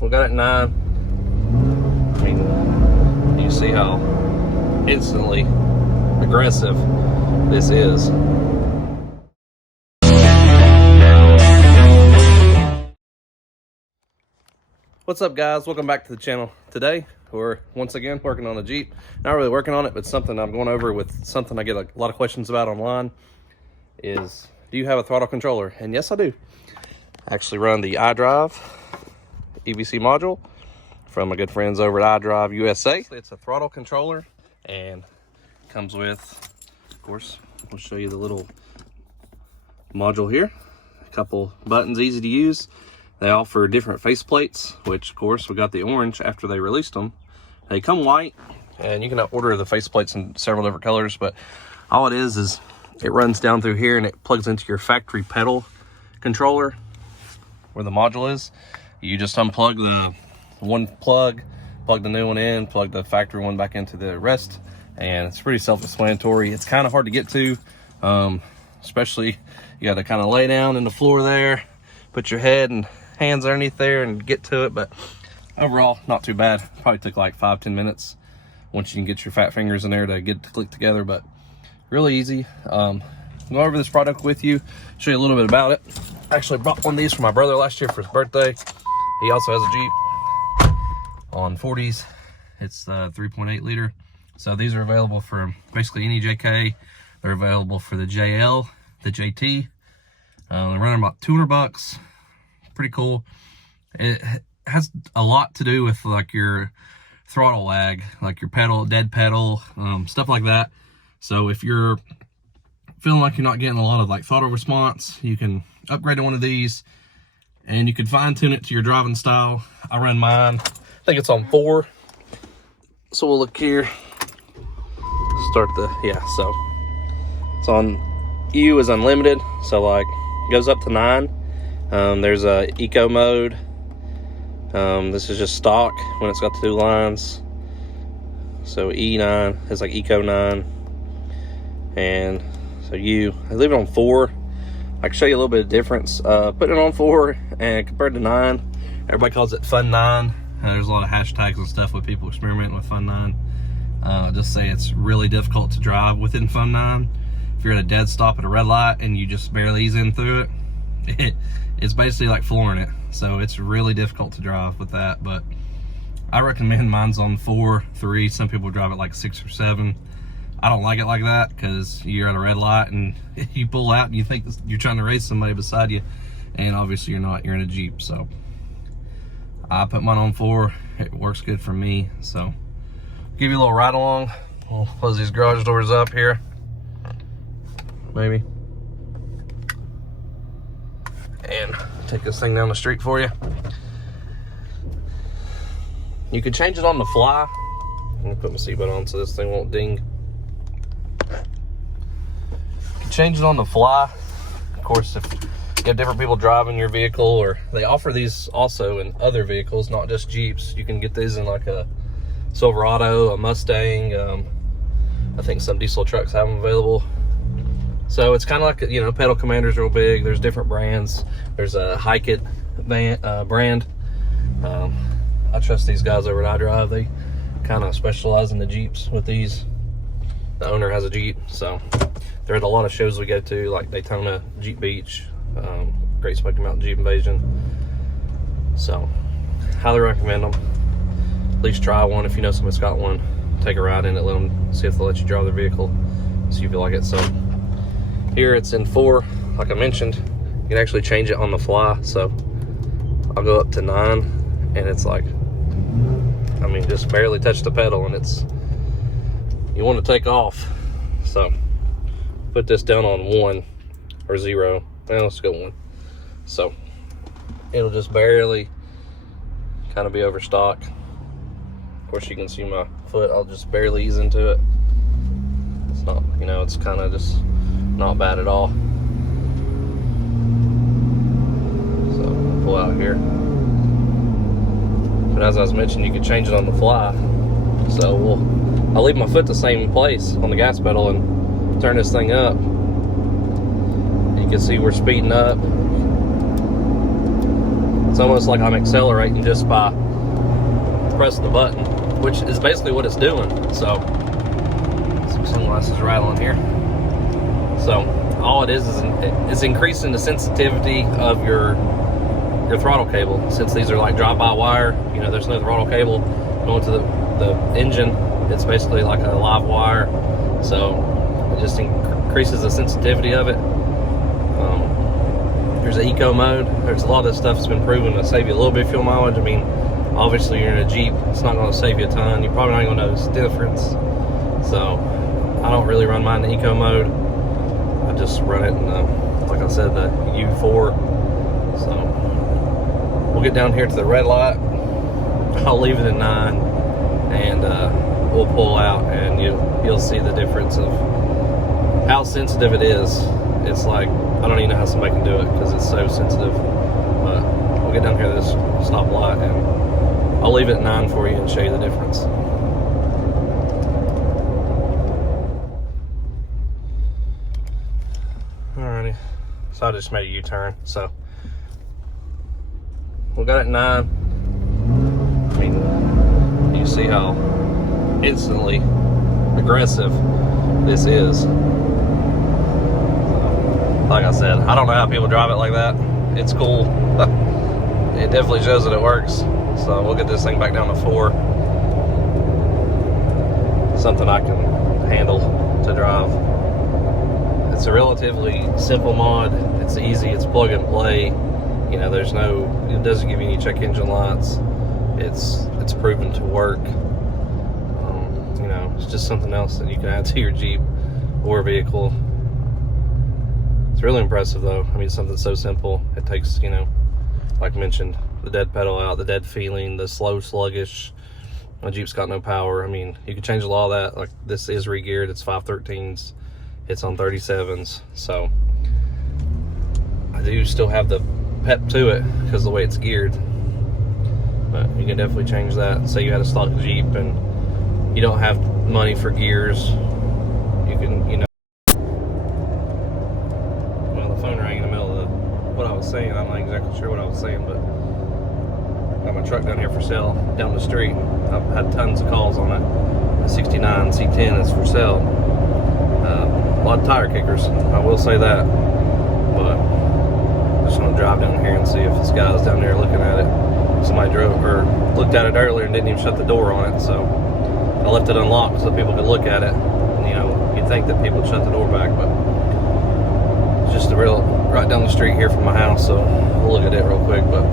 we got it at 9. I mean, you see how instantly aggressive this is. What's up, guys? Welcome back to the channel. Today we're once again working on a Jeep. Not really working on it, but something I'm going over with something I get a lot of questions about online is, do you have a throttle controller? And yes, I do. I actually run the iDrive EBC module from my good friends over at iDrive USA. It's a throttle controller and comes with, of course, I'll show you the little module here. A couple buttons, easy to use. They offer different face plates, which of course we got the orange after they released them. They come white, and you can order the face plates in several different colors, but all it is it runs down through here and it plugs into your factory pedal controller where the module is. You just unplug the one plug the new one in, plug the factory one back into the rest, and it's pretty self-explanatory. It's kind of hard to get to, especially you got to kind of lay down in the floor there, put your head and hands underneath there and get to it. But overall, not too bad. Probably took like 5-10 minutes once you can get your fat fingers in there to get it to click together, but really easy. Go over this product with you, show you a little bit about it. I actually bought one of these for my brother last year for his birthday. He also has a Jeep on 40s. It's 3.8 liter. So these are available for basically any JK. They're available for the JL, the JT. They're running about 200 bucks. Pretty cool. It has a lot to do with like your throttle lag, like your pedal, dead pedal, stuff like that. So if you're feeling like you're not getting a lot of like throttle response, you can upgrade to one of these and you can fine tune it to your driving style. I run mine, I think it's on 4. So we'll look here, start so it's on U is unlimited. So like goes up to 9. There's a eco mode. This is just stock when it's got the 2 lines. So E9 is like eco 9, and so I leave it on 4. I can show you a little bit of difference. Putting it on 4 and compared to 9, everybody calls it Fun 9. There's a lot of hashtags and stuff with people experimenting with Fun 9. Just say it's really difficult to drive within Fun 9. If you're at a dead stop at a red light and you just barely ease in through it, it's basically like flooring it. So it's really difficult to drive with that, but I recommend mine's on 4, 3. Some people drive it like 6 or 7. I don't like it like that because you're at a red light and you pull out and you think you're trying to race somebody beside you, and obviously you're not. You're in a Jeep. So I put mine on 4. It works good for me. So give you a little ride along. We'll close these garage doors up here, maybe, and take this thing down the street for you. You can change it on the fly. I'm gonna put my seatbelt on so this thing won't ding. You can change it on the fly. Of course, if you have different people driving your vehicle, or they offer these also in other vehicles, not just Jeeps. You can get these in like a Silverado, a Mustang. I think some diesel trucks have them available. So it's kind of like, you know, Pedal Commander's real big. There's different brands. There's a Hike-It brand. I trust these guys over at iDrive. They kind of specialize in the Jeeps with these. The owner has a Jeep, so they're at a lot of shows we go to, like Daytona, Jeep Beach, Great Smoky Mountain Jeep Invasion. So highly recommend them. At least try one. If you know somebody's got one, take a ride in it, let them see if they'll let you drive their vehicle, see if you like it. So here it's in 4, like I mentioned. You can actually change it on the fly. So I'll go up to 9, and it's like, I mean, just barely touch the pedal, and you want to take off. So put this down on 1 or 0. Well, let's go 1. So it'll just barely kind of be over stock. Of course, you can see my foot. I'll just barely ease into it. It's not, you know, it's kind of just not bad at all. So I'll pull out here. But as I was mentioning, you can change it on the fly. So I'll leave my foot the same place on the gas pedal and turn this thing up. You can see we're speeding up. It's It's almost like I'm accelerating just by pressing the button, which is basically what it's doing. So, some sunglasses rattling here. So, all it is increasing the sensitivity of your throttle cable. Since these are like drive-by wire, you know, there's no throttle cable going to the engine. It's basically like a live wire. So, it just increases the sensitivity of it. There's an eco mode. There's a lot of this stuff that's been proven to save you a little bit of fuel mileage. I mean, obviously you're in a Jeep, it's not going to save you a ton. You're probably not going to notice the difference. So I don't really run mine in eco mode. I just run it in, like I said, the U4. So we'll get down here to the red light. I'll leave it at 9, and we'll pull out, and you'll see the difference of how sensitive it is. It's like, I don't even know how somebody can do it because it's so sensitive. But we'll get down here to this stoplight, and I'll leave it at 9 for you and show you the difference. Alrighty, so I just made a U-turn. So we got it at 9. I mean, you see how instantly aggressive this is. Like I said, I don't know how people drive it like that. It's cool. It definitely shows that it works. So we'll get this thing back down to 4. Something I can handle to drive. It's a relatively simple mod. It's easy. It's plug and play. You know, it doesn't give you any check engine lights. It's proven to work. You know, it's just something else that you can add to your Jeep or vehicle. It's really impressive though. I mean, something so simple. It takes, you know, like I mentioned, the dead pedal out, the dead feeling, the slow, sluggish. My Jeep's got no power. I mean, you can change a lot of that. Like, this is re-geared. It's 513s. It's on 37s. So I do still have the pep to it because of the way it's geared. But you can definitely change that. Say you had a stock Jeep and you don't have money for gears. You can, you know. Saying, I'm not exactly sure what I was saying, but got my truck down here for sale down the street. I've had tons of calls on it. The 69 C10 is for sale. A lot of tire kickers, I will say that, but I'm just gonna drive down here and see if this guy's down there looking at it. Somebody drove or looked at it earlier and didn't even shut the door on it, so I left it unlocked so people could look at it. And, you know, you'd think that people would shut the door back, but it's just right down the street here from my house, so we'll look at it real quick. But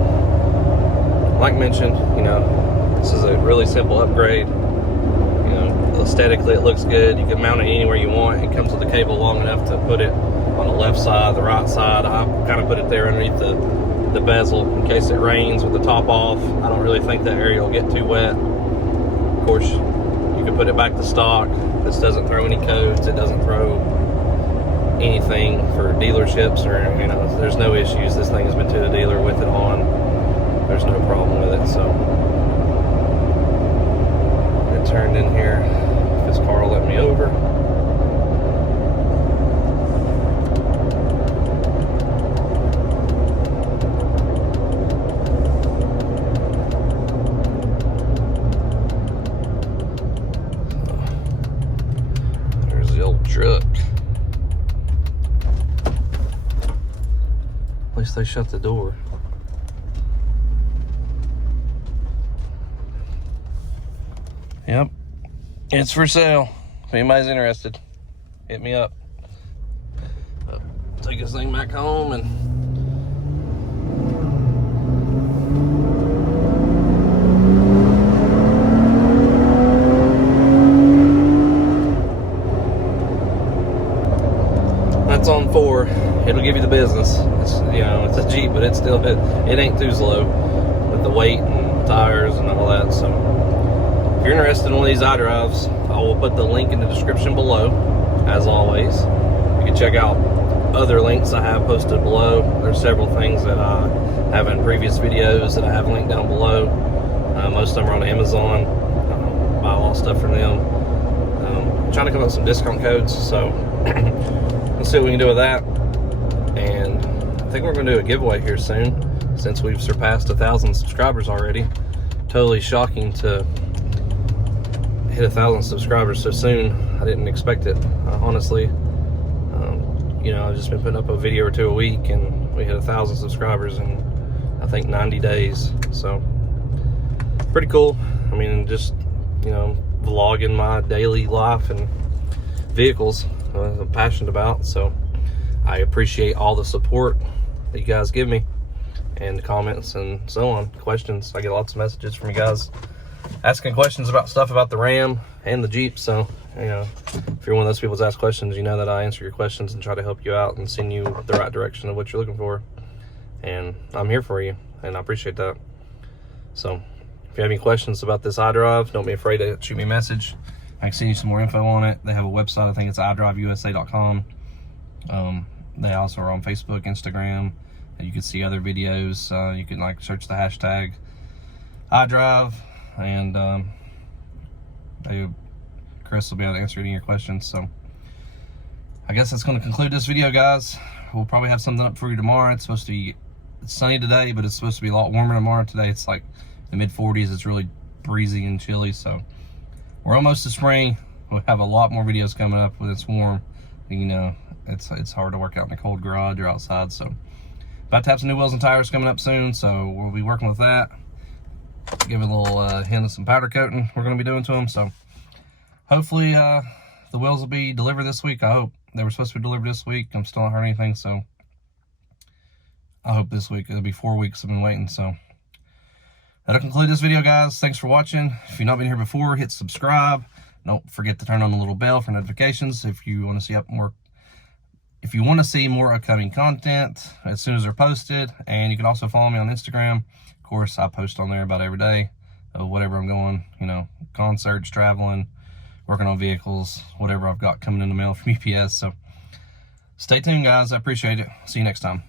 like mentioned, you know, this is a really simple upgrade. You know, aesthetically it looks good. You can mount it anywhere you want. It comes with a cable long enough to put it on the left side, the right side. I kind of put it there underneath the bezel in case it rains with the top off. I don't really think that area will get too wet. Of course, you can put it back to stock. This doesn't throw any codes. It doesn't throw anything for dealerships, or, you know, there's no issues. This thing has been to the dealer with it on. There's no problem with it. So it turned in here. If this car will let me over. There's the old truck. At least they shut the door. Yep, it's for sale. If anybody's interested, hit me up. Take this thing back home and that's on 4. It'll give you the business. It's, you know, it's a Jeep, but it's still it ain't too slow with the weight and tires and all that. So if you're interested in one of these iDrives, I will put the link in the description below. As always, you can check out other links I have posted below. There's several things that I have in previous videos that I have linked down below. Most of them are on Amazon. Buy a lot of stuff from them. I'm trying to come up with some discount codes, so let's see what we can do with that. And I think we're going to do a giveaway here soon. since we've surpassed 1,000 subscribers already. Totally shocking to hit 1,000 subscribers so soon. I didn't expect it, honestly. You know, I've just been putting up a video or two a week, and we hit 1,000 subscribers in, I think, 90 days. So pretty cool. I mean, just, you know, vlogging my daily life and vehicles I'm passionate about. So I appreciate all the support that you guys give me, and the comments and so on, questions. I get lots of messages from you guys asking questions about stuff about the Ram and the Jeep. So, you know, if you're one of those people that ask questions, you know that I answer your questions and try to help you out and send you the right direction of what you're looking for. And I'm here for you, and I appreciate that. So if you have any questions about this iDrive, don't be afraid to shoot me a message. I can send you some more info on it. They have a website, I think it's iDriveUSA.com. They also are on Facebook, Instagram. You can see other videos. You can like search the hashtag iDrive, and Chris will be able to answer any of your questions. So I guess that's going to conclude this video, guys. We'll probably have something up for you tomorrow. It's supposed to be sunny today, but it's supposed to be a lot warmer tomorrow. Today it's like the mid-40s. It's really breezy and chilly, so we're almost to spring. We'll have a lot more videos coming up when it's warm. You know, it's hard to work out in a cold garage or outside. So about to have some new wheels and tires coming up soon, so we'll be working with that. Give it a little hint of some powder coating we're going to be doing to them. So hopefully the wheels will be delivered this week. I hope. They were supposed to be delivered this week. I'm still not heard anything, so I hope this week. It'll be 4 weeks I've been waiting. So that'll conclude this video, guys. Thanks for watching. If you've not been here before, hit subscribe. Don't forget to turn on the little bell for notifications if you want to see more. If you want to see more upcoming content as soon as they're posted. And you can also follow me on Instagram. Of course, I post on there about every day of whatever I'm going, you know, concerts, traveling, working on vehicles, whatever I've got coming in the mail from UPS. So stay tuned, guys. I appreciate it. See you next time.